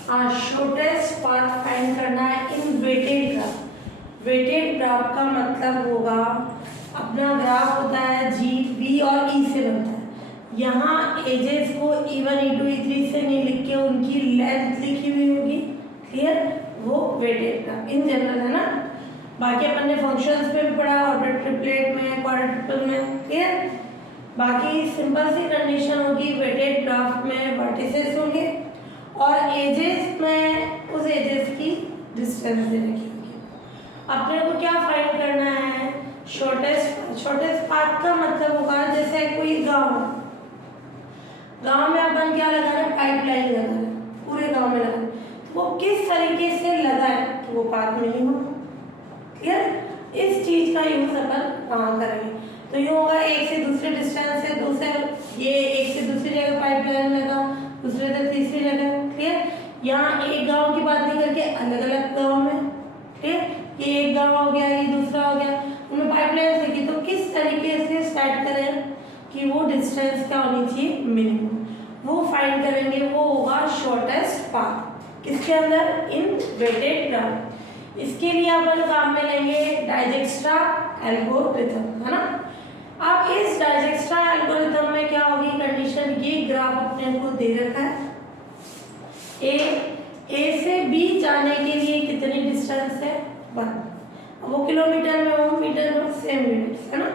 Shortest path find करना है इन weighted graph. Weighted graph का मतलब होगा अपना ग्राफ होता है जी, बी और ई से बनता है। यहाँ एजेस को E1 E2 E3 से नहीं लिख के उनकी लेंथ लिखी हुई होगी। क्लियर? वो वेटेड ग्राफ इन जनरल है ना। बाकी अपन ने फंक्शंस पे भी पढ़ा, ऑर्डर ट्रिपलेट में, क्वाड्रेटिक ट्रिपल में। क्लियर? बाकी सिंपल सी कंडीशन होगी, वेटेड ग्राफ में वर्टिसेस होंगे और एजेस में उस एजेस की डिस्टेंस दे रखी होगी। अपने को क्या फाइंड करना है? शॉर्टेस्ट पाथ का मतलब होगा जैसे कोई गांव में अपन क्या लगा रहे हैं? पाइपलाइन लगा रहे हैं, पूरे गांव में लगा रहे हैं। तो वो किस तरीके से लगाए तो वो पाथ मिनिमम। क्लियर? इस चीज का यूज अपन कहाँ करेंगे? तो ये होगा एक से दूसरे डिस्टेंस से दूसरे, ये एक से दूसरी जगह पाइपलाइन लगा, दूसरे से तीसरी जगह। क्लियर? यहाँ एक गांव की बात नहीं करके अलग अलग गांव में। क्लियर? ये एक गांव हो गया, ये दूसरा हो गया, उनमें पाइपलाइन देखी तो किस तरीके से स्टार्ट करें कि वो डिस्टेंस क्या होनी चाहिए? मिनिमम। वो फाइंड करेंगे, वो होगा शॉर्टेस्ट पाथ। किसके अंदर? इन वेटेड ग्राफ। इसके लिए अपन काम में लेंगे डाइजेक्स्ट्रा एल्गोरिथम, है ना। अब इस डाइजेक्स्ट्रा एल्गोरिथम में क्या होगी कंडीशन? ये ग्राफ अपने को दे रखा है, ए से बी जाने के लिए कितनी डिस्टेंस है? 1। वो किलोमीटर में हो, मीटर में, सेम यूनिट्स, है ना।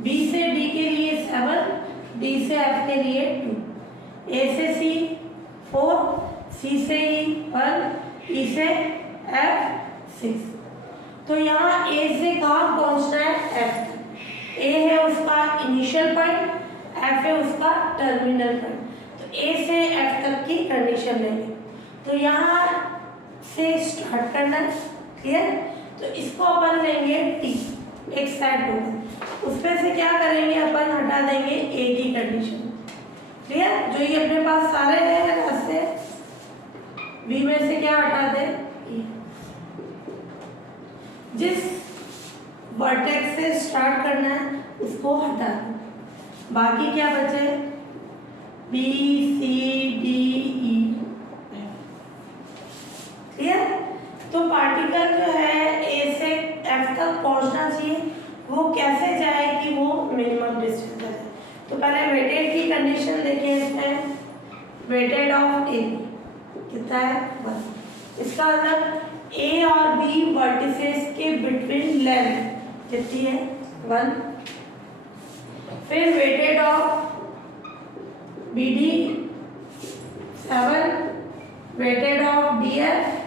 बी से डी के लिए 7, डी से एफ के लिए 2, ए से सी 4, सी से ई 1, ई से एफ 6। तो यहाँ ए से कहाँ पहुँचना है? एफ तक। ए है उसका इनिशियल पॉइंट, एफ है उसका टर्मिनल पॉइंट। तो ए से एफ तक की कंडीशन लेंगे। तो यहाँ से स्टार्ट करना है। क्लियर? तो इसको अपन लेंगे टी, एक साइड होगा, उसमें से क्या करेंगे अपन? हटा देंगे ए की कंडीशन। क्लियर? जो ये अपने पास सारे हैं रास्ते, बी में से क्या हटा दे? ए। जिस वर्टेक्स से स्टार्ट करना है उसको हटा दो, बाकी क्या बचे? B C D E. Clear? तो पार्टिकल जो है ए से एफ तक पहुंचना चाहिए, वो कैसे जाए कि वो मिनिमम डिस्टेंस है। तो पहले वेटेड की कंडीशन देखिए, इसमें वेटेड ऑफ ए कितना है? 1। इसका मतलब ए और बी वर्टिसेस के बिटवीन लेंथ कितनी है? 1। फिर weighted of B D 7, weighted of D F,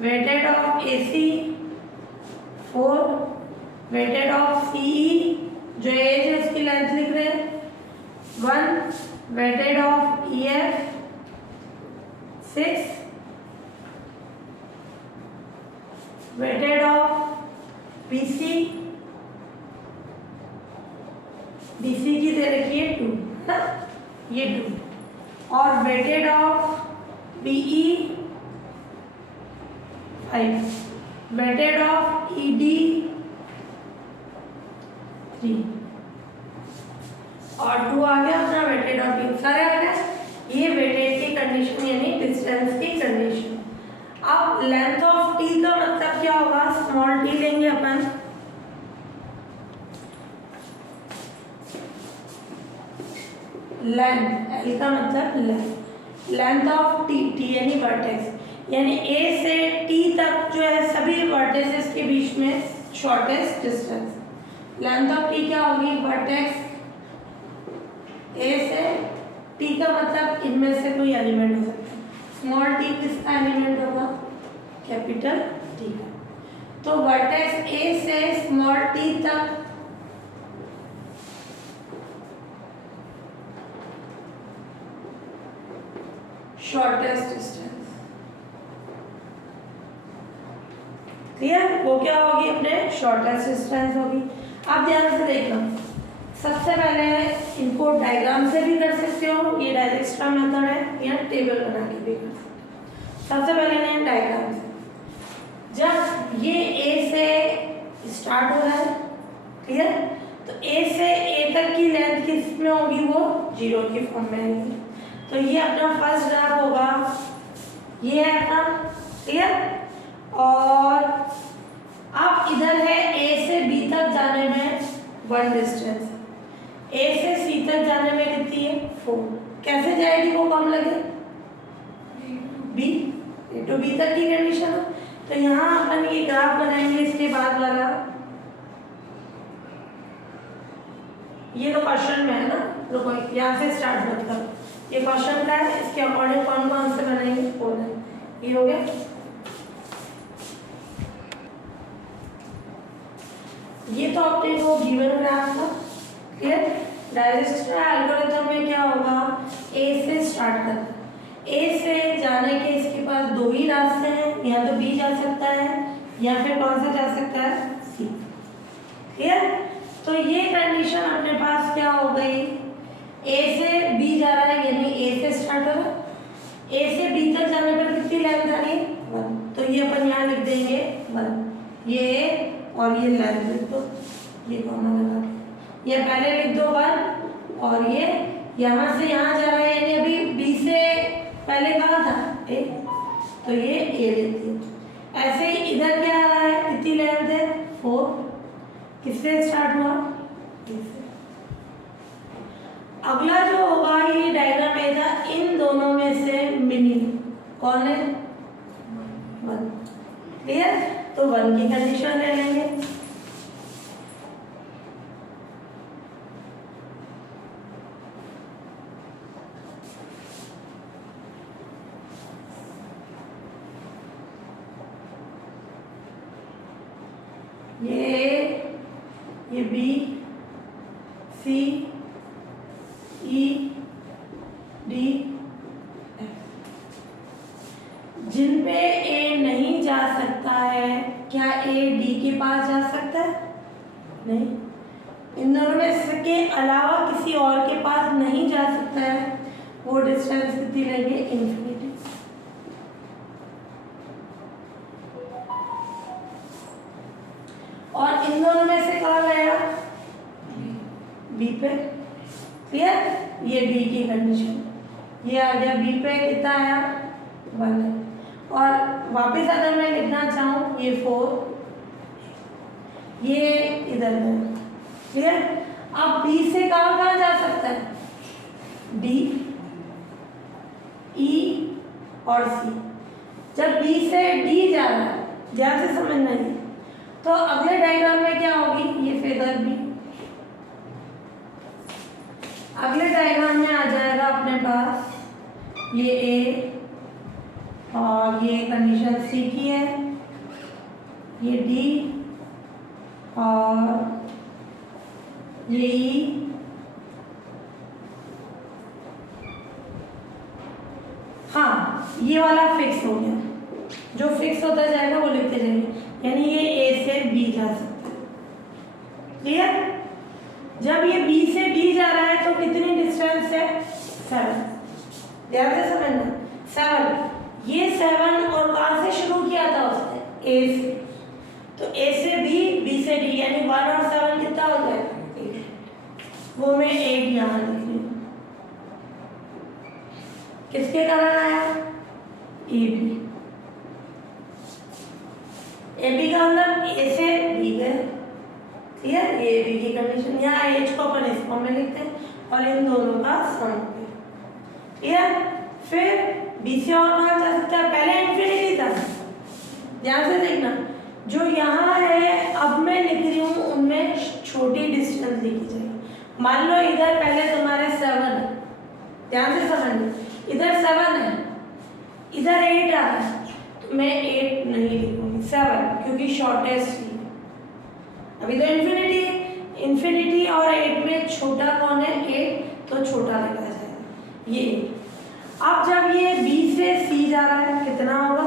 weighted of A C 4, weighted of C E जो एज है उसकी लेंथ लिख रहे हैं 1, weighted of E F 6, weighted of B C की दे रखी है 2 ना, ये 2, और weighted of B E 5, weighted of E D 3 और 2 आ गया अपना वेटेड ऑफ डी, सारे आ गए। ये वेटेड की कंडीशन यानी डिस्टेंस की कंडीशन। अब लेंथ ऑफ टी का मतलब क्या होगा? स्मॉल टी लेंगे अपन, लेंथ, एल का मतलब length, length of T, T यानी वर्टेक्स, यानी ए से टी तक जो है सभी वर्टेक्सेस के बीच में shortest distance. Length of T क्या होगी? वर्टेक्स ए से टी का मतलब इनमें से कोई एलिमेंट हो सकता है। स्मॉल टी किसका एलिमेंट होगा? कैपिटल टी का। तो वर्टेक्स ए से स्मॉल टी तक शॉर्टेस्ट डिस्टेंस। क्लियर? वो क्या होगी? अपने शॉर्टेस्ट डिस्टेंस होगी। आप ध्यान से देखना, सबसे पहले इनको डायग्राम से भी कर सकते हो, ये डाइजेक्स्ट्रा मेथड है, या टेबल बना के भी कर सकते हो। सबसे पहले लें डायग्राम से। जब ये ए से स्टार्ट हो रहा है, क्लियर, तो ए से ए तक की लेंथ किस में होगी? वो 0 की फॉर्म में आएगी। तो ये अपना फर्स्ट ग्राफ होगा, ये है अपना, क्लियर। और अब इधर है ए से बी तक जाने में 1 डिस्टेंस, ए से सी तक जाने में कितनी है 4। कैसे जाएगी वो कम लगे, बी, ए टू बी तक की कंडीशन है। तो यहाँ अपन ये ग्राफ बनाएंगे इसके बाद वाला, ये तो क्वेश्चन में है ना, रुको यहाँ से स्टार्ट मत करो, ये क्वेश्चन का है, इसके अकॉर्डिंग कौन कौन से बनाएंगे वो है। ये हो गया, ये तो अपने को गिवन ग्राफ था, क्लियर। डायजेस्टर एल्गोरिथम में क्या होगा, ए से स्टार्ट करना, ए से जाने के इसके पास 2 ही रास्ते हैं, या तो बी जा सकता है या फिर कौन सा जा सकता है, सी, क्लियर। तो ये कंडीशन अपने पास क्या हो गई, ए से बी जा रहा है यानी ए से स्टार्ट हो रहा है, ए से बी तक जाने पर कितनी लेंथ आ रही है 1, तो ये अपन यहाँ लिख देंगे 1, ये और ये लेंथ लिख दो, ये कॉमन लगा के, ये पहले लिख दो 1, और ये यहाँ से यहाँ जा रहा है यानी अभी बी से पहले कहाँ था ए, तो ये ए लिख दिया। ऐसे ही इधर क्या आ रहा है, कितनी लेंथ है 4, किससे स्टार्ट हुआ, इससे। अगला जो होगा ये डायग्राम है था, इन दोनों में से मिनिमम कौन है 1, क्लियर। तो 1 की कंडीशन ले लेंगे, ये B C E D F, जिन पे ए नहीं जा सकता है, क्या ए डी के पास जा सकता है, नहीं। इन दोनों में के अलावा किसी और के पास नहीं जा सकता है, वो डिस्टेंस कितनी लेंगे, इन्फिनिटी। और इन दोनों में से कहाँ गया, बी पे, क्लियर। ये बी की कंडीशन, ये आ गया बी पे, कितना आया 1 है। और वापस अगर मैं लिखना चाहूँ ये 4, ये इधर है, क्लियर। अब बी से कहाँ कहाँ जा सकता है, डी, ई और सी। जब बी से डी जा रहा है, ध्यान से समझना है, तो अगले डायग्राम में क्या होगी, ये फिगर बी, अगले डायग्राम में आ जाएगा अपने पास ये ए, और ये कंडीशन सी की है, ये डी और ये ई, हाँ ये वाला फिक्स हो गया, जो फिक्स होता जाएगा वो लिखते जाएंगे, यानी ये ए से बी जा सकता है, क्लियर। जब ये बी से डी जा रहा है तो कितनी डिस्टेंस है 7, ध्यान से समझना 7, ये 7 और कहाँ से शुरू किया था उसने, ए से, तो ए से बी, बी से डी, यानी 1 और 7 कितना हो जाएगा 8, वो मैं 8 यहाँ लिख रही हूँ। किसके कारण आया, ए बी, ए बी का मतलब ए से बी गए, क्लियर। ए बी की कंडीशन, यहाँ एच को अपन इस फॉर्म में लिखते हैं और इन दोनों का सम, क्लियर। फिर बी से और कहाँ जा सकता है, पहले इन्फिनिटी था, ध्यान से देखना, जो यहाँ है अब मैं लिख रही हूँ उनमें छोटी डिस्टेंस लिखी जाएगी। मान लो इधर पहले तुम्हारे 7 है, ध्यान से समझना, इधर 7 है, इधर 8 आ रहा है, तो मैं 8 नहीं लिखूंगी 7, क्योंकि शॉर्टेस्ट ही है। अभी तो इन्फिनिटी है, इन्फिनिटी और 8 में छोटा कौन है, 8, तो छोटा लिखा जाएगा ये। अब जब ये बी से सी जा रहा है कितना होगा,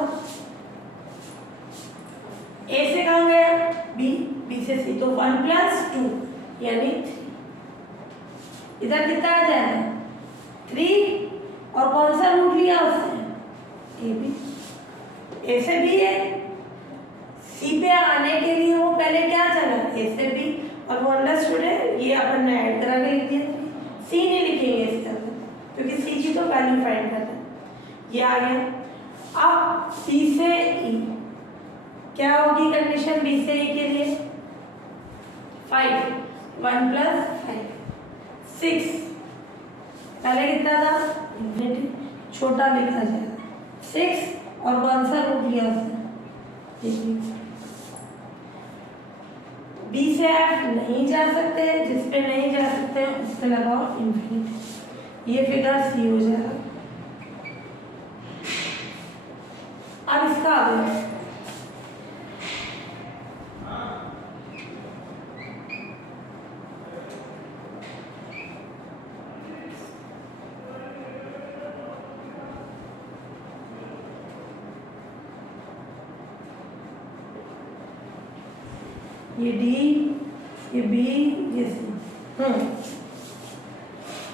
ए से कहाँ गया बी, बी से सी, तो 1 + 2 यानी 3, इधर कितना आ जाएगा 3, और कौन सा रूट लिया उसने, ए बी, ए से बी है, सी पे आने के लिए वो पहले क्या चला, ए से बी, और वो अंडरस्टूड है, ये अपन ने ऐड करा के लिख दिया, सी नहीं लिखेंगे इसके अंदर क्योंकि सी की पूछी तो वैल्यू फाइंड करना है। ये आ गया। अब बी से ई क्या होगी कंडीशन बी से ई के लिए? 5 1 + 5 6। पहले कितना था? इन्फिनिटी, छोटा लिखा जाएगा 6 और कौन सा रूट लिया उसने? बी से एफ नहीं जा सकते, जिस पे नहीं जा सकते उस पे लगाओ इन्फिनिटी। ये फिगर सी हो जाएगा। अब इसका आगे ये डी, ये बी, ये सी।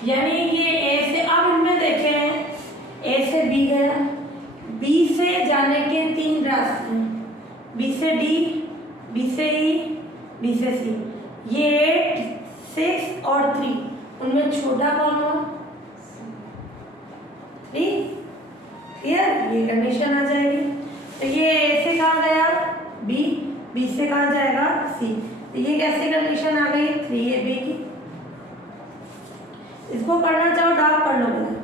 यानी ये ए से, अब इनमें देखें ए से बी गया, बी से जाने के 3 रास्ते हैं, बी से डी, बी से ई, बी से सी। ये 8 6 और 3, उनमें छोटा कौन हुआ? डी। क्लियर? ये कंडीशन आ जाएगी। तो ये ए से कहाँ गया? बी, बी से कहाँ जाएगा? सी। तो ये कैसी कंडीशन आ गई? 3ab की। इसको करना चाहो डार्क कर लो पहले।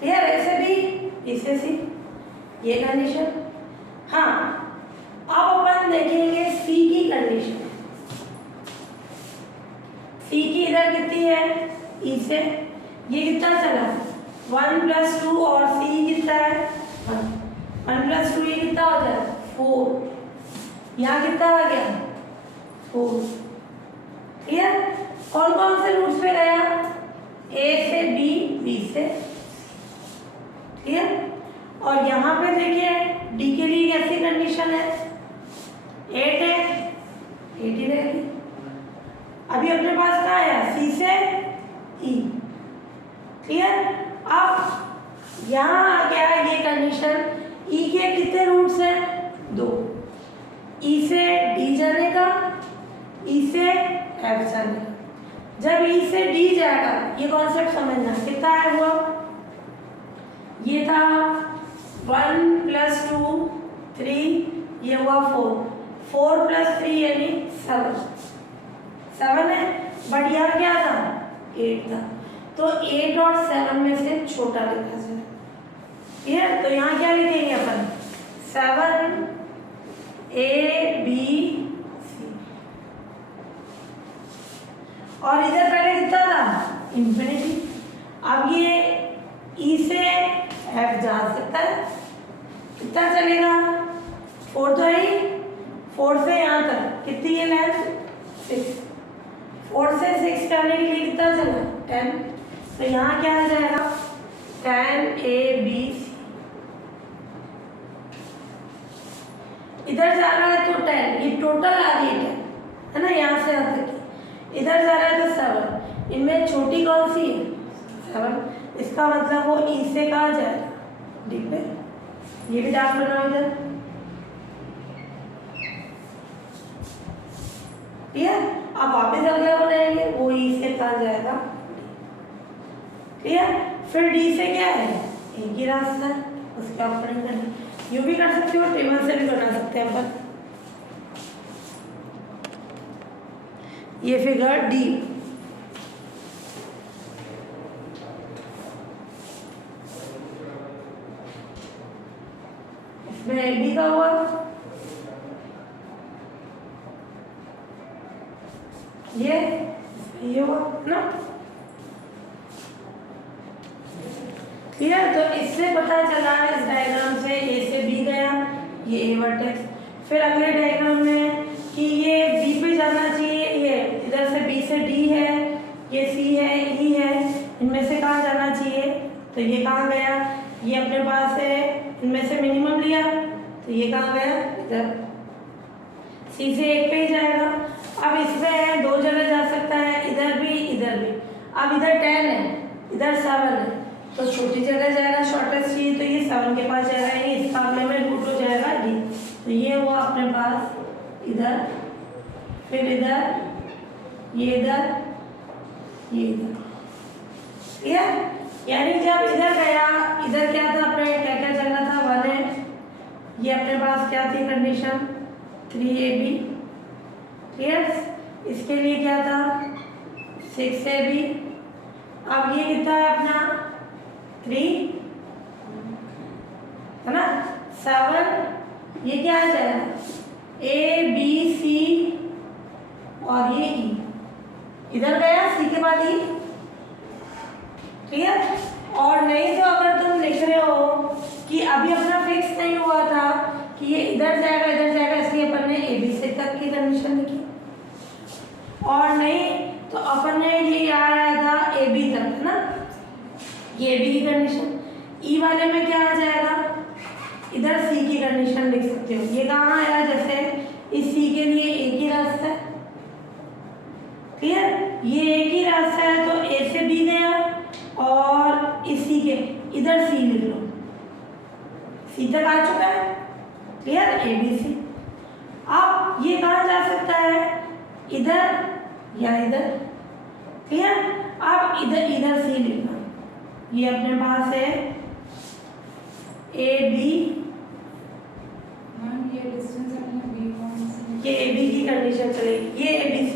क्लियर? ए से बी, बी से सी, ये कंडीशन। हाँ, अब अपन देखेंगे सी की कंडीशन। सी की इधर कितनी है? ई से ये कितना चला? 1 + 2 और सी कितना है? 1 + 2 ये कितना हो जाए? 4। यहाँ कितना आ गया? 4। क्लियर? कौन कौन से रूट्स पे गया? ए से बी, बी से। क्लियर? और यहाँ पे देखिए डी के लिए कैसी कंडीशन है? 8 है, 8 ही रहेगी। अभी अपने पास क्या है? सी से ई। क्लियर? अब यहाँ आ गया ये कंडीशन। ई के कितने रूट्स हैं? 2। ई से डी जाने का, ई से एफ जाने का। जब ई से डी जाएगा, ये कॉन्सेप्ट समझना, कितना है हुआ? ये था 1 + 2 3, ये हुआ 4। 4 + 3 यानी 7 है। बट यहाँ क्या था? 8 था। तो 8 और 7 में से छोटा लिखा जाए। क्लियर? तो यहाँ क्या लिखेंगे अपन? 7 A B C। और इधर पहले कितना था? इन्फिनिटी। अब ये E से F जा सकता है, कितना चलेगा? 4 तो है ही। 4 से यहाँ तक कितनी है लेंथ? 6। 4 से 6 जाने के लिए कितना चला? 10। तो यहाँ क्या आ जाएगा? 10 A B C। इधर जा रहा है तो 10, ये टोटल आ रही है ना, यहाँ से यहाँ तक की। इधर जा रहा है तो 7, इनमें छोटी कौन सी है? 7। इसका मतलब वो ई से कहाँ जाएगा? डी पे। ये भी डार्क बनाओ इधर। क्लियर? अब वापस अगला बनाएंगे, वो ई से कहाँ जाएगा? क्लियर? फिर डी से क्या है? एक ही रास्ता है, उसके ऑपरेट करना। यूं भी कर सकते हो, टेबल से भी बना सकते हैं अपन। ये फिगर डी। इसमें डी का हुआ, ये हुआ ना। क्लियर? तो इससे पता चला इस डायग्राम से ए से बी गया, ये ए वर्टेक्स। फिर अगले डायग्राम में कि ये बी पे जाना चाहिए, ये इधर से बी से डी है, ये सी है, ई है, इनमें से कहाँ जाना चाहिए? तो ये कहाँ गया? ये अपने पास है, इनमें से मिनिमम लिया तो ये कहाँ गया? इधर। सी से एक पे ही जाएगा। अब इसमें है 2 जगह जा सकता है, इधर भी इधर भी। अब इधर 10 है, इधर 7 है, तो छोटी जगह जाएगा, शॉर्टेस्ट चाहिए तो ये 7 के पास जाएगा, ये इस मामले में रूट हो जाएगा डी। तो ये हुआ अपने पास इधर फिर इधर, ये इधर, ये इधर। क्लियर? यानी जब इधर गया, इधर क्या था अपने, क्या क्या चल रहा था, 1 है, ये अपने पास क्या थी कंडीशन, 3AB। क्लियर? इसके लिए क्या था, 6AB। अब ये कितना है अपना 3 है ना, 7, ये क्या आ जाएगा ABC और ये E, इधर गया C के बाद E। क्लियर? और नहीं तो अगर तुम लिख रहे हो कि अभी अपना फिक्स नहीं हुआ था कि ये इधर जाएगा इधर जाएगा, इसलिए अपन ने ABC तक की कंडीशन लिखी, और नहीं तो अपन ने ये आया था AB तक, है ना, ये B की कंडीशन। E वाले में क्या आ जाएगा, इधर C की कंडीशन लिख सकते हो। ये कहाँ आया, जैसे इस C के लिए एक ही रास्ता है। क्लियर? ये एक ही रास्ता है तो A से B गया, और इस C के इधर C लिख लो, C तक आ चुका है। क्लियर? ABC। अब ये कहाँ जा सकता है, इधर या इधर। क्लियर? अब इधर इधर C लिखना, ये अपने पास है AB, ये डिस्टेंस अपने B कौन सी, ये AB की कंडीशन चलेगी, ये ABC।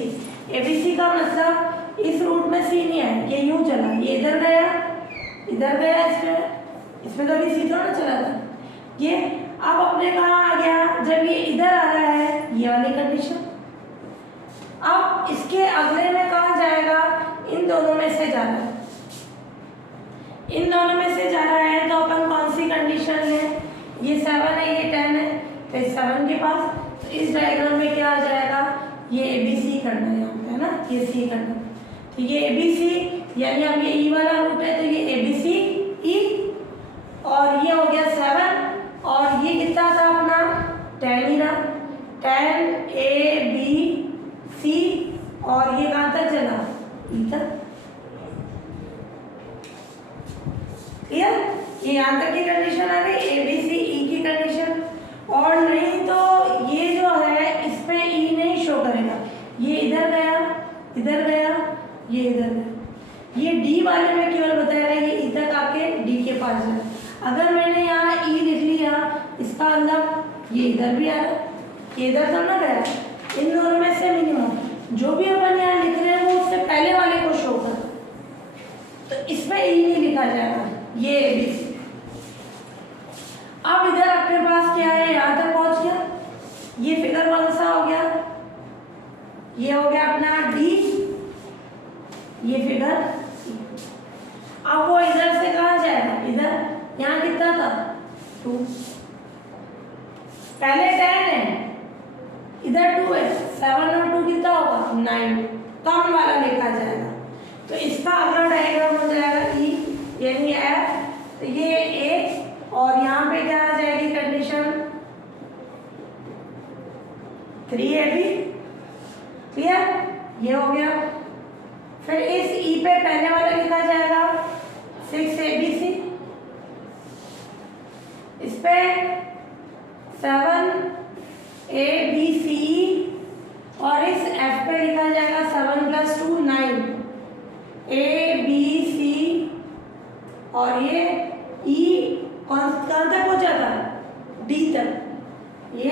ABC का मतलब इस रूट में C नहीं है, ये यूं चला, ये इधर गया इसमें तो अभी C थोड़ा ना चला था ये। अब अपने कहाँ आ गया, जब ये इधर आ रहा है, ये वाली कंडीशन। अब इसके अगले में कहाँ जाएगा, इन दोनों में से जा रहा है, इन दोनों में से जा रहा है, तो अपन कौन सी कंडीशन लें, ये 7 है, ये 10 है, तो 7 के पास, तो इस डायग्राम में क्या आ जाएगा, ये ABC करना है यहाँ पे, है ना, ये C करना है, तो ये ABC, यानी अब ये E वाला रूट है, तो ये ABC E, और ये हो गया 7, और ये कितना था अपना 10 ही रहा, 10ABC, और ये कहाँ तक चला, E तक। क्लियर? ये यहाँ तक की कंडीशन आ गई, ABC E की कंडीशन। और नहीं तो ये जो है इस पे E नहीं शो करेगा, ये इधर गया ये इधर गया, ये D वाले में केवल बताएगा ये E तक आके D के पास जाए। अगर मैंने यहाँ E लिख लिया, इसका मतलब ये इधर भी आ रहा, ये इधर तो ना गया, इन दोनों में से मिनिमम जो भी अपन यहाँ लिख रहे हैं वो उससे पहले वाले को शो कर, तो इसमें E नहीं लिखा जाएगा, ये ABC। अब इधर अपने पास क्या है, यहाँ तक पहुंच गया, ये फिगर कौन सा हो गया, ये हो गया अपना D, ये फिगर। अब वो इधर से कहाँ जाएगा, इधर, यहाँ कितना था 2, पहले 10 है, इधर 2 है, 7 और 2 कितना होगा 9, कम वाला लिखा जाएगा। तो इसका अगला डायग्राम हो जाएगा E, यानी F, तो ये A, और यहाँ पे क्या आ जाएगी कंडीशन 3AB। क्लियर? ये हो गया। फिर इस E पे पहले वाला लिखा जाएगा 6ABC, इस पे 7ABCE, और इस F पे लिखा जाएगा 7 + 2 9 ABC, और ये E कहाँ तक पहुंचा था, D तक, ये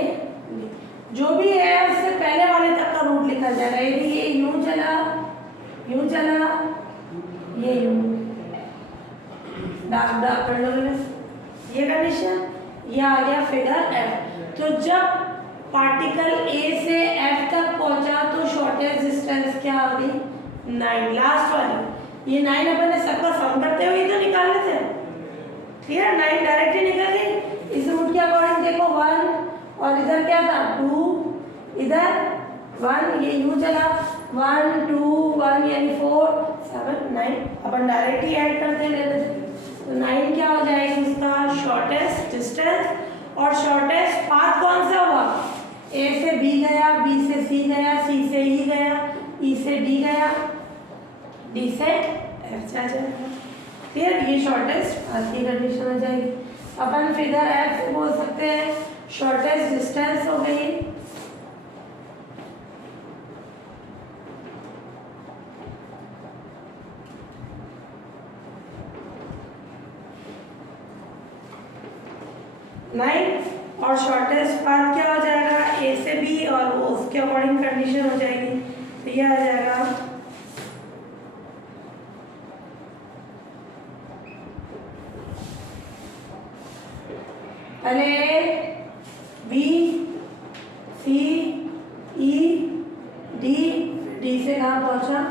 जो भी है उससे पहले वाले तक का रूट लिखा जाएगा, ये यूं चला, ये यूं, डार्क कर लो ये कंडीशन। ये आ गया फिगर F। तो जब पार्टिकल A से F तक पहुंचा तो शॉर्टेस्ट डिस्टेंस क्या आ गई 9, लास्ट वाली। ये 9 अपन ने सबका सम करते हुए तो निकाल लेते हैं। क्लियर? 9 डायरेक्ट ही निकल गई। इस रूट के अकॉर्डिंग देखो 1, और इधर क्या था 2, इधर 1, ये यूं चला 1 2 1, यानी 4 7 9, अपन डायरेक्ट ही ऐड करते ले लेते। तो 9 क्या हो जाएगी इसका शॉर्टेस्ट डिस्टेंस, और शॉर्टेस्ट पाथ कौन सा हुआ, A से B गया, B से C गया, C से E गया, E से D गया, D से F जा जाएगा। फिर ये शॉर्टेस्ट पाथ की कंडीशन हो जाएगी। अपन फिगर F से बोल सकते हैं शॉर्टेस्ट डिस्टेंस हो गई 9 और शॉर्टेस्ट पाथ क्या हो जाएगा ए से बी और वो उसके अकॉर्डिंग कंडीशन हो जाएगी, तो ये आ जाएगा पहले B C E D, D से कहाँ पहुंचा,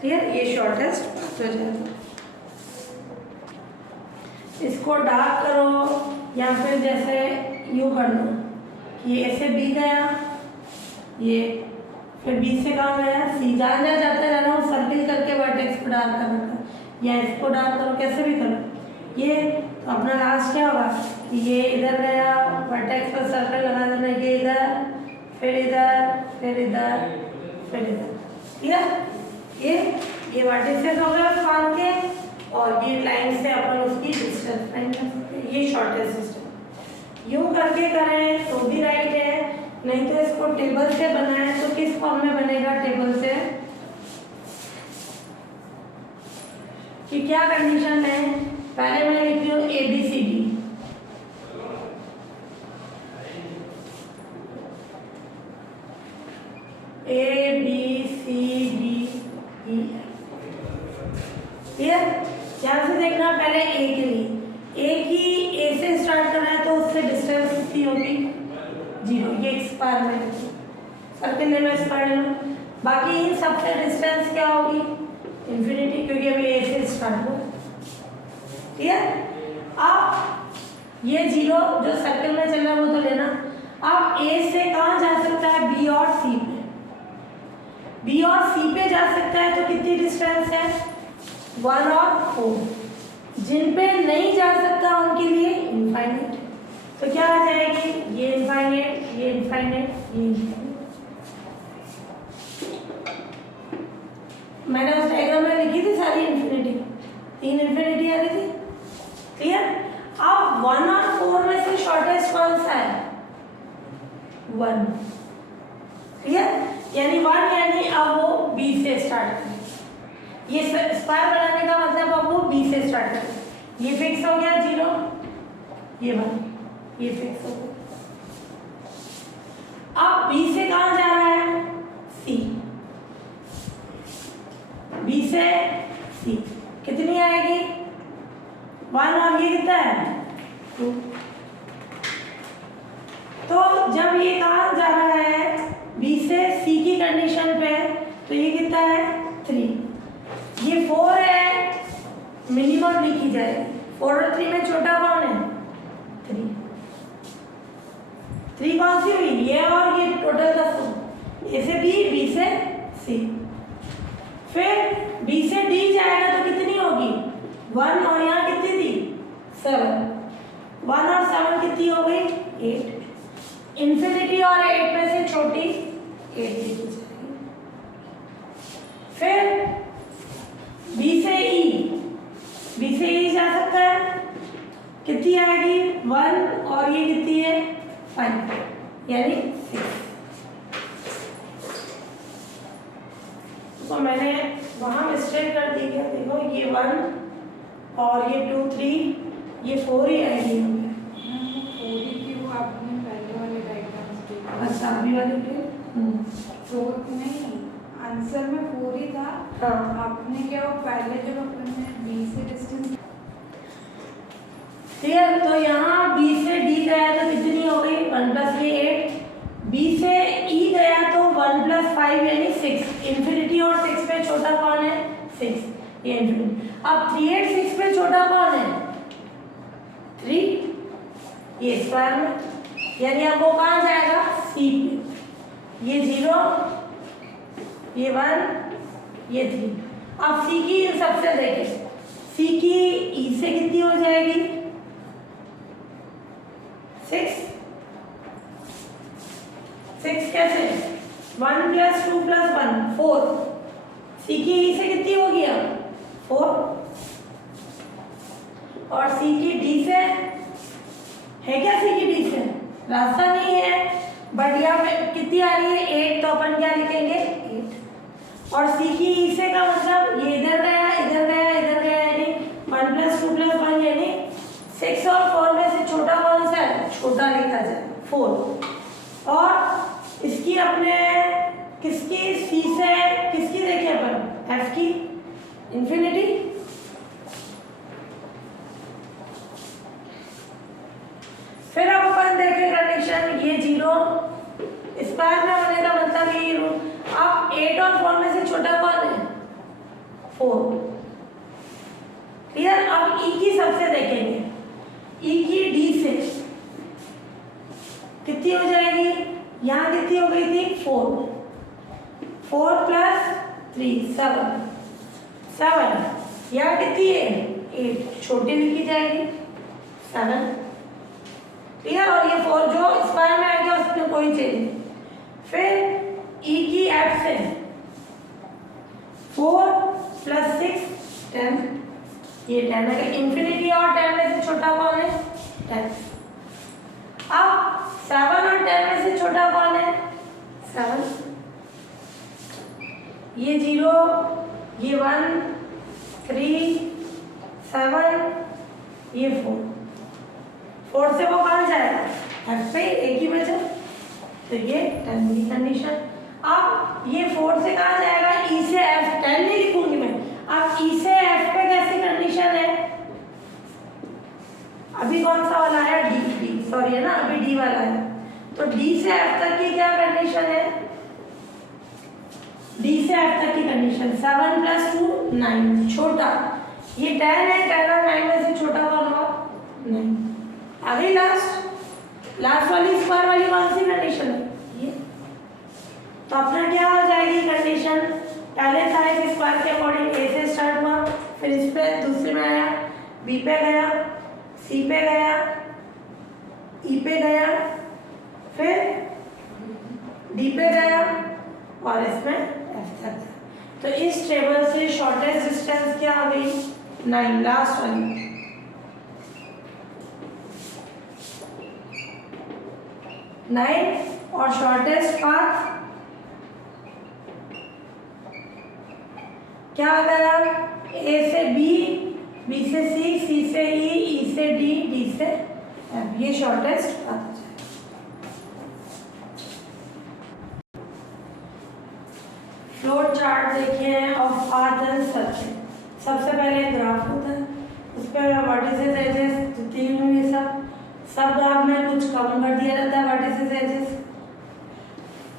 क्लियर, ये शॉर्टेस्ट पाथ हो जाएगा। इसको डार्क करो या फिर जैसे यूँ कर लो कि ए से बी गया, ये फिर बी से कहाँ गया सी, जहाँ जहाँ जाते रहना वो सर्किल करके वर्टेक्स को डार्क करना, या इसको डार्क करो, कैसे भी करो ये, तो अपना लास्ट क्या होगा कि ये इधर गया वर्टेक्स पर सर्कल लगा देना, ये इधर फिर इधर फिर इधर फिर इधर, ठीक है, ये वर्टिसेस हो गए पाथ के, और ये लाइन से अपन उसकी डिस्टेंस फाइंड कर सकते हैं, ये शॉर्टेस्ट डिस्टेंस। यूँ करके करें तो भी राइट है, नहीं तो इसको टेबल से बनाएं तो किस फॉर्म में बनेगा टेबल से, कि क्या कंडीशन है, पहले मैं लिखती हूँ A B C D, A B C D E F, यहाँ से देखना पहले ए के लिए, ए की ए से स्टार्ट करना है तो उससे डिस्टेंस कितनी होगी 0, ये एक्सपायर में सर्किल ले लो, एक्सपायर ले लो, बाकी इन सबसे डिस्टेंस क्या होगी इन्फिनिटी, क्योंकि अभी ए से स्टार्ट हुआ, ठीक है। अब ये 0 जो सर्किल में चल रहा है वो तो लेना, अब ए से कहाँ जा सकता है बी और सी पे, बी और सी पे जा सकता है तो कितनी डिस्टेंस है 1 और 4, जिन पे नहीं जा सकता उनके लिए इनफाइनाइट, तो क्या आ जाएगी ये इनफाइनाइट ये इनफाइनाइट ये इनफाइनाइट। मैंने उस डायग्राम में लिखी थी सारी इन्फिनिटी, 3 इन्फिनिटी आ रही थी, क्लियर। अब 1 और 4 में से शॉर्टेस्ट कौन सा है 1, क्लियर, यानी 1, यानी अब वो बी से स्टार्ट करें, ये स्क्वायर बनाने का मतलब अब वो बी से स्टार्ट करें, ये फिक्स हो गया 0, ये 1, ये फिक्स हो गया। अब बी से कहाँ जा रहा है सी, बी से सी कितनी आएगी 1 और ये कितना है 2, तो जब ये कहाँ जा रहा है बी से सी की कंडीशन पे, तो ये कितना है 3, ये 4 है, मिनिमम लिखी जाएगी, 4 और 3 में छोटा कौन है 3 कौन सी हुई ये, और ये टोटल 10, ए से बी, बी से सी, फिर बी से डी जाएगा तो कितनी होगी 1 और यहाँ कितनी थी 7, 1 और 7 कितनी हो गई 8, इन्फिनिटी और 8 में से छोटी 8 लिखी जाएगी। फिर बी से ई, बी से ई जा सकता है, कितनी आएगी 1 और ये कितनी है 5, यानी 6, तो मैंने वहाँ मिस्टेक कर दी क्या, देखो ये 1 और ये 2 3 ये 4 ही आएगी हमें, वो आपने पहले वाले डायग्राम्स के, अच्छा अभी वाले पे 4 नहीं, आंसर में 4 ही था। हाँ, आपने क्या वो पहले जब अपन ने बी से डिस्टेंस, क्लियर, तो यहाँ बी से डी गया तो कितनी हो गई 1 प्लस ये 8, बी से ई गया तो 1 प्लस 5 यानी 6, इन्फिनिटी और 6 पे छोटा कौन है 6, ये इन्फिनिटी। अब 3 8 6 पे छोटा कौन है 3, ये स्क्वायर में, यानी अब वो कहाँ जाएगा सी पे, ये 0 ये 1 ये 3, अब सी की इन सबसे देखें, सी की ई से कितनी हो जाएगी 6 कैसे 1 प्लस 2 प्लस 1 4, सी की ई से कितनी होगी अब 4, और सी की डी से है क्या, सी की डी से रास्ता नहीं है, बट यहाँ पे कितनी आ रही है 8, तो अपन क्या लिखेंगे 8, और सी की ई से का मतलब ये इधर गया इधर गया इधर गया, यानी 1 प्लस 2 प्लस 1 यानी 6 और 4 में से छोटा लिखा जाए 4 और इसकी अपने किसकी सी से किसकी देखें अपन एफ की इंफिनिटी फिर अब अपन देखें कंडीशन ये 0 स्क्वायर में होने का मतलब ये अब 8 और 4 में से छोटा कौन है 4 क्लियर। अब ई की सबसे देखेंगे ई की डी से कितनी हो जाएगी यहाँ कितनी हो गई थी 4 प्लस 3 7 यहाँ कितनी है 8 छोटी लिखी जाएगी 7 क्लियर। और ये 4 जो स्क्वायर में आएगा उसमें कोई चेंज नहीं। फिर ई की एफ से 4 प्लस 6 10 ये 10 है इंफिनिटी और 10 में से छोटा कौन है 10। अब 7 और 10 में से छोटा कौन है 7 ये 0 ये 1 3 7 ये 4 से वो कहाँ जाएगा एफ पे एक ही बचा तो ये 10 की कंडीशन। अब ये 4 से कहाँ जाएगा ई से एफ 10 नहीं लिखूंगी मैं। अब ई से एफ पे कैसी कंडीशन है अभी कौन सा वाला है डी सॉरी है ना अभी डी वाला है तो डी से एफ तक की क्या कंडीशन है डी से एफ तक की कंडीशन 7 प्लस 2 9 छोटा ये 10 है 10 और 9 में से छोटा कौन होगा 9। अभी लास्ट वाली स्क्वायर वाली कौन सी कंडीशन है ये तो अपना क्या हो जाएगी कंडीशन पहले था इस स्क्वायर के अकॉर्डिंग ए से स्टार्ट हुआ फिर इस पे दूसरे में आया बी पे गया सी पे गया ई पे गया फिर डी पे गया और इसमें एफ तक गया। तो इस टेबल से शॉर्टेस्ट डिस्टेंस क्या आ गई 9 लास्ट वाली 9 और शॉर्टेस्ट पाथ क्या आ गया ए से बी बी से सी सी से ई से डी से एफ ये शॉर्टेस्ट पाथ हो जाएगा। फ्लोर चार्ट देखिए ऑफ पाथ एंड सर्किल सबसे पहले ग्राफ होता है उस पर वर्टिसेस एजेस दी हुई है सब ग्राफ में कुछ कम कर दिया जाता है वर्टिसेस एजेस।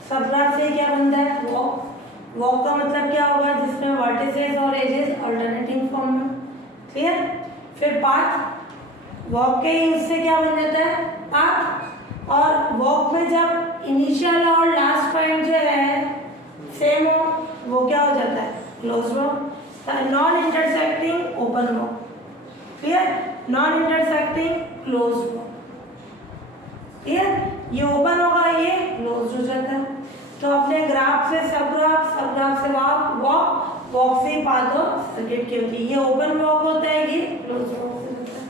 सब ग्राफ से क्या बनता है वॉक का मतलब क्या होगा जिसमें वर्टिसेस और एजेस अल्टरनेटिंग फॉर्म में क्लियर। फिर पाथ वॉक के यूज से क्या बन जाता है पाथ और वॉक में जब इनिशियल और लास्ट पॉइंट जो है सेम हो वो क्या हो जाता है close walk. Non intersecting open walk clear non intersecting close walk clear ये ओपन होगा ये क्लोज हो जाता है। तो अपने ग्राफ से सब ग्राफ से वॉक से पाथ और सर्किट की होती है ये ओपन वॉक होता है ये क्लोज वॉक से होता है।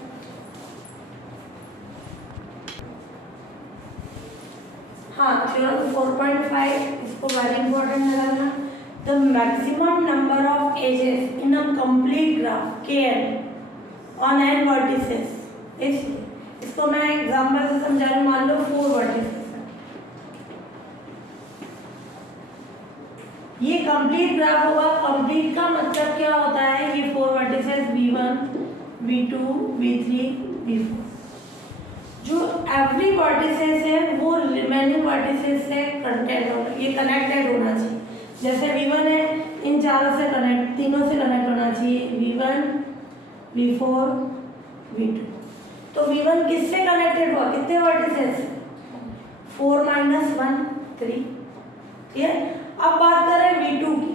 हाँ थ्योरम 4.5 इसको वेरी इंपॉर्टेंट लगाना the maximum number of edges in a complete graph kn on n vertices इसको मैं एग्जांपल से समझा रही हूँ मान लो 4 वर्टिसेस ये कंप्लीट ग्राफ होगा। कंप्लीट का मतलब क्या होता है ये 4 vertices v1 v2 v3 v4 जो एवरी वर्टिसेस है वो रिमेनिंग वर्टिसेस से कनेक्टेड होगा ये कनेक्टेड होना चाहिए। जैसे v1 है इन चारों से तीनों से कनेक्ट होना चाहिए v1 v4 v2 तो v1 किससे कनेक्टेड हुआ कितने वर्टिसेस 4 - 1 3 ठीक है। अब बात करें v2 की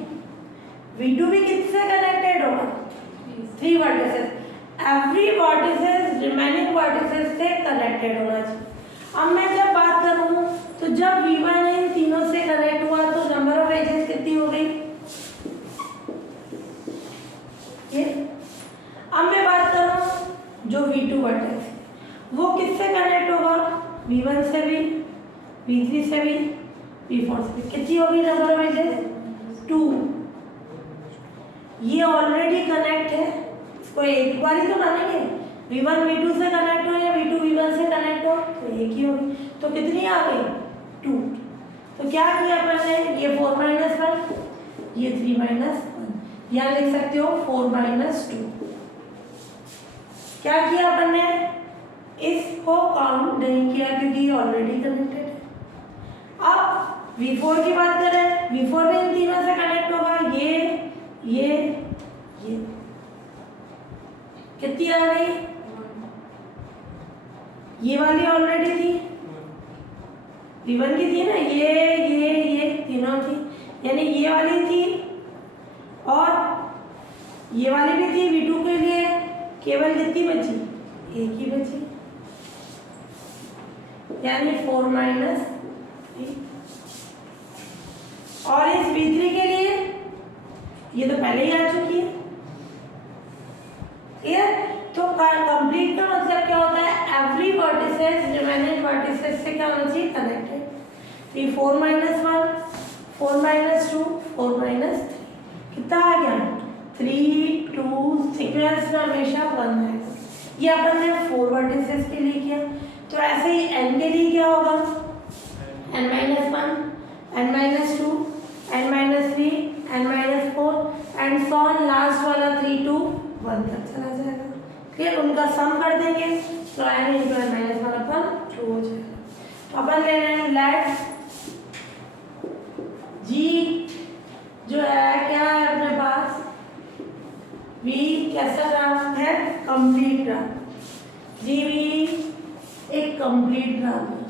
v2 भी किससे कनेक्टेड होगा 3 vertices every vertices remaining vertices से कनेक्टेड होना चाहिए। अब मैं जब बात करूं तो जब v1 इन तीनों से कनेक्ट हुआ तो नंबर ऑफ एजेस कितनी हो गई ये। अब मैं बात करूं जो v2 वर्टेक्स वो किससे कनेक्ट होगा v1 से भी v3 से भी v4 से भी कितनी होगी नंबर ऑफ एजेस 2 ये ऑलरेडी कनेक्ट है इसको एक बार ही तो मानेंगे V1 V2 से कनेक्ट हो या V2 V1 से कनेक्ट हो तो एक ही होगी। तो कितनी आ गई 2। तो क्या किया अपन ने, ये 4 माइनस 1, ये 3 माइनस 1, यहाँ लिख सकते हो 4 माइनस 2। क्या किया अपन ने, इसको काउंट नहीं किया क्योंकि ये ऑलरेडी कनेक्टेड है। अब V4 की बात करें, V4 में इन तीनों से कनेक्ट होगा, ये कितनी आ गई, ये वाली ऑलरेडी थी, V1 की थी ना, ये तीनों थी, यानी ये वाली थी और ये वाली भी थी। V2 के लिए केवल कितनी बची, एक ही बची, यानी 4 माइनस 3। और इस V3 के लिए ये तो पहले ही आ चुकी है, क्लियर। तो कंप्लीट का मतलब क्या होता है, एवरी वर्टिसेस रिमेनिंग वर्टिसेस से क्या होना चाहिए, कनेक्टेड। ये 4 माइनस 1, 4 माइनस 2, 4 माइनस 3, कितना आ गया 3 2, सीक्वेंस में हमेशा 1 है। ये अपन ने 4 वर्टिसेस के लिए किया। तो ऐसे ही n के लिए क्या होगा, n minus 1, n minus 2, n minus 3, n minus 4 and so on, last वाला 3 to 1 तक चला जाएगा। फिर उनका सम कर देंगे तो n इंटू n माइनस 1 अपन 2 हो जाएगा। तो अपन ले रहे हैं लेट g जो है क्या है अपने पास, v कैसा ग्राफ है, कंप्लीट ग्राफ। जी v एक कंप्लीट ग्राफ है।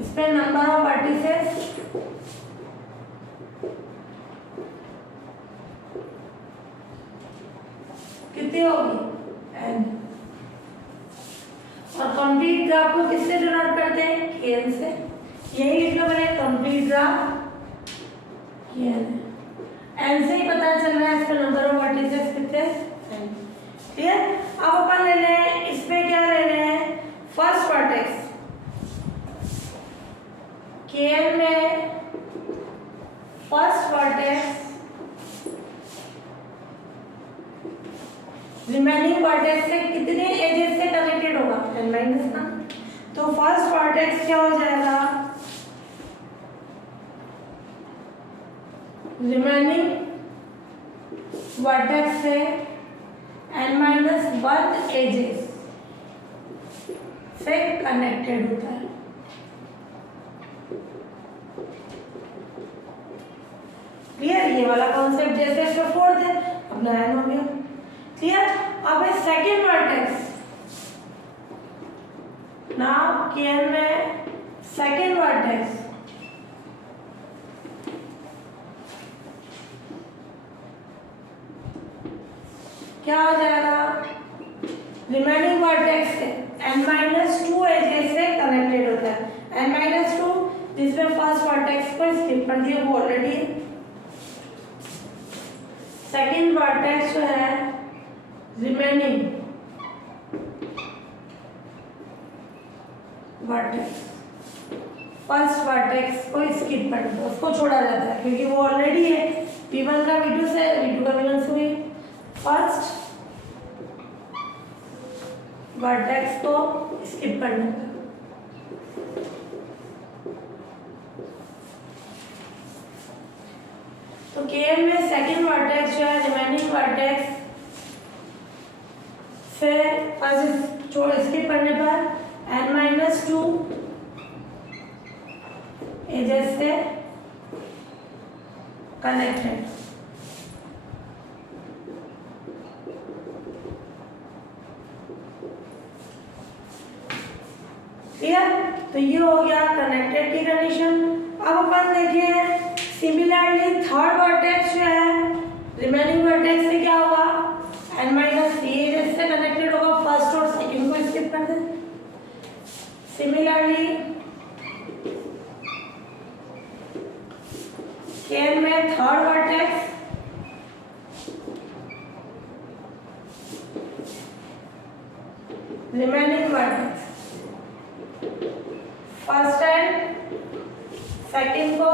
इसमें नंबर ऑफ वर्टिसेस कितनी होगी n, और कंप्लीट ग्राफ को किससे डिनोट करते हैं, kn से। यही लिख लो मैंने, कंप्लीट ग्राफ kn है। n से ही पता चल रहा है इसका नंबर ऑफ वर्टिसेस कितने n, क्लियर। अब अपन ले रहे हैं, इसमें क्या ले रहे हैं, फर्स्ट वर्टेक्स kn में फर्स्ट वर्टेक्स रिमेनिंग वर्टेक्स से कितने एजेस से कनेक्टेड होगा, n माइनस 1। तो फर्स्ट वर्टेक्स क्या हो जाएगा, रिमेनिंग वर्टेक्स से n माइनस 1 एजेस से कनेक्टेड होता है। क्लियर, ये वाला कॉन्सेप्ट जैसे इसमें 4 थे, अब 9 हो गया, क्लियर। अब है सेकेंड वर्टेक्स, नाउ kn में सेकेंड वर्टेक्स क्या हो जाएगा, रिमेनिंग वर्टेक्स से n माइनस 2 एजेस से कनेक्टेड होता है। n माइनस 2 जिसमें फर्स्ट वर्टेक्स को स्किप कर दिया, वो ऑलरेडी है। सेकेंड वर्टेक्स जो है रिमेनिंग वर्टेक्स, फर्स्ट वर्टेक्स को स्किप कर दो, उसको छोड़ा जाता है क्योंकि वो ऑलरेडी है। V1 का V2 से, V2 का V1 से हुई, फर्स्ट वर्टेक्स को स्किप करना है। तो kn में सेकेंड वर्टेक्स जो है रिमेनिंग वर्टेक्स से फर्स्ट छोड़ स्किप करने पर n माइनस 2 एजेस से कनेक्टेड। क्लियर, तो ये हो गया कनेक्टेड की कंडीशन। अब अपन देखिए सिमिलरली थर्ड वर्टेक्स जो है रिमेनिंग वर्टेक्स से क्या होगा, n माइनस 3 एजेस से कनेक्टेड होगा, फर्स्ट और सेकंड को स्किप कर दें। सिमिलरली kn में third vertex remaining vertex first and second को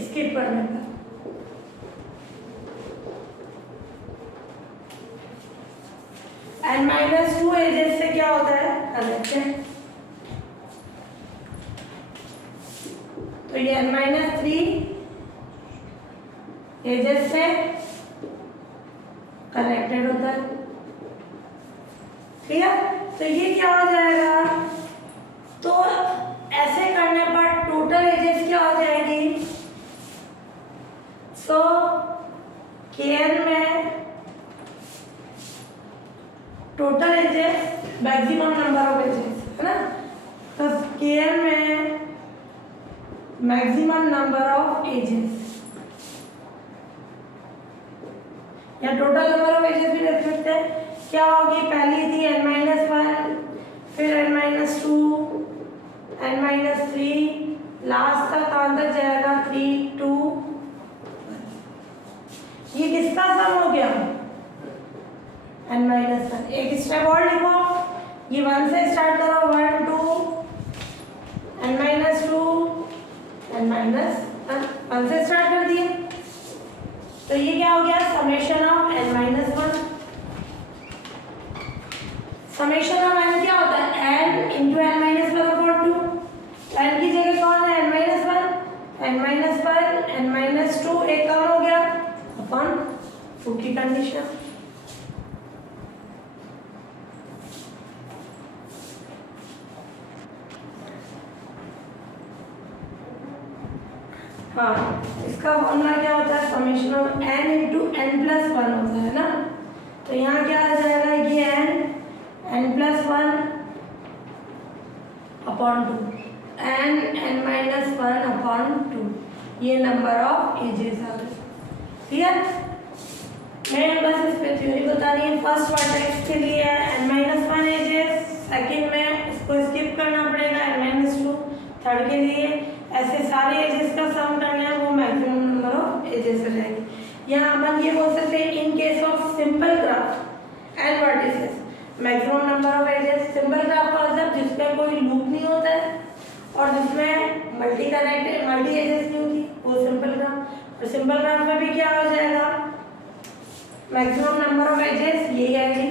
स्किप करने पर। n-2 एजेस से क्या होता है कर लेते हैं। तो ये n-3 एजेस से कनेक्टेड होता है। ठीक है, तो ये क्या हो जाएगा, तो ऐसे करने पर टोटल एजेस क्या हो जाएगी। सो Kn में total edges maximum number of edges है ना, तो Kn में मैक्सिमम नंबर ऑफ एजेस या टोटल नंबर ऑफ एजेस भी देख सकते हैं। क्या होगी, पहली थी n-1, फिर n-2, n-3, लास्ट तक आंसर जाएगा 3, 2। ये किसका सम हो गया, n-1। एक स्टेप और लिखो, ये 1 से स्टार्ट करो, 1, 2, n-2, n-1 से स्टार्ट कर दिए। तो ये क्या हो गया, summation of n-1। Summation of n क्या होता है, n इंटू n-1/2। n की जगह कौन है, n-1, n-2 एक कम हो गया अपॉन 2 की कंडीशन। हाँ, इसका फॉर्मूला क्या होता है, summation of n into n+1 होता है ना। तो यहाँ क्या आ जाएगा, ये n+1 अपॉन 2, n-1 अपॉन 2, ये नंबर ऑफ एजेस आ गए। ठीक है, मैं बस इस पे थ्योरी बता रही हूँ। फर्स्ट वर्टेक्स के लिए n-1 एजेस, सेकंड में इसको स्किप करना पड़ेगा n-2, थर्ड के लिए ऐसे सारे एजेस का सम करना है, वो मैक्सिमम नंबर ऑफ एजेस हो जाएगी। यहाँ अपन ये बोल सकते हैं, in case of simple graph and vertices maximum number of edges. Simple graph का मतलब जिसमें कोई लूप नहीं होता है और जिसमें मल्टी एजेस नहीं होती, वो सिंपल ग्राफ। और सिंपल ग्राफ में भी क्या हो जाएगा, मैक्सिमम नंबर ऑफ एजेस यही आएगी।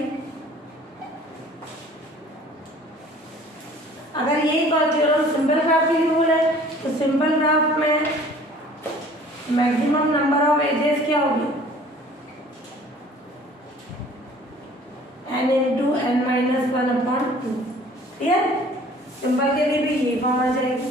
अगर यही थ्योरम सिंपल ग्राफ के लिए रूल है, तो सिंपल ग्राफ में मैक्सिमम नंबर ऑफ एजेस क्या होगी, n इंटू n-1/2। ठीक है, सिंपल के लिए भी यही फॉर्म आ जाएगी।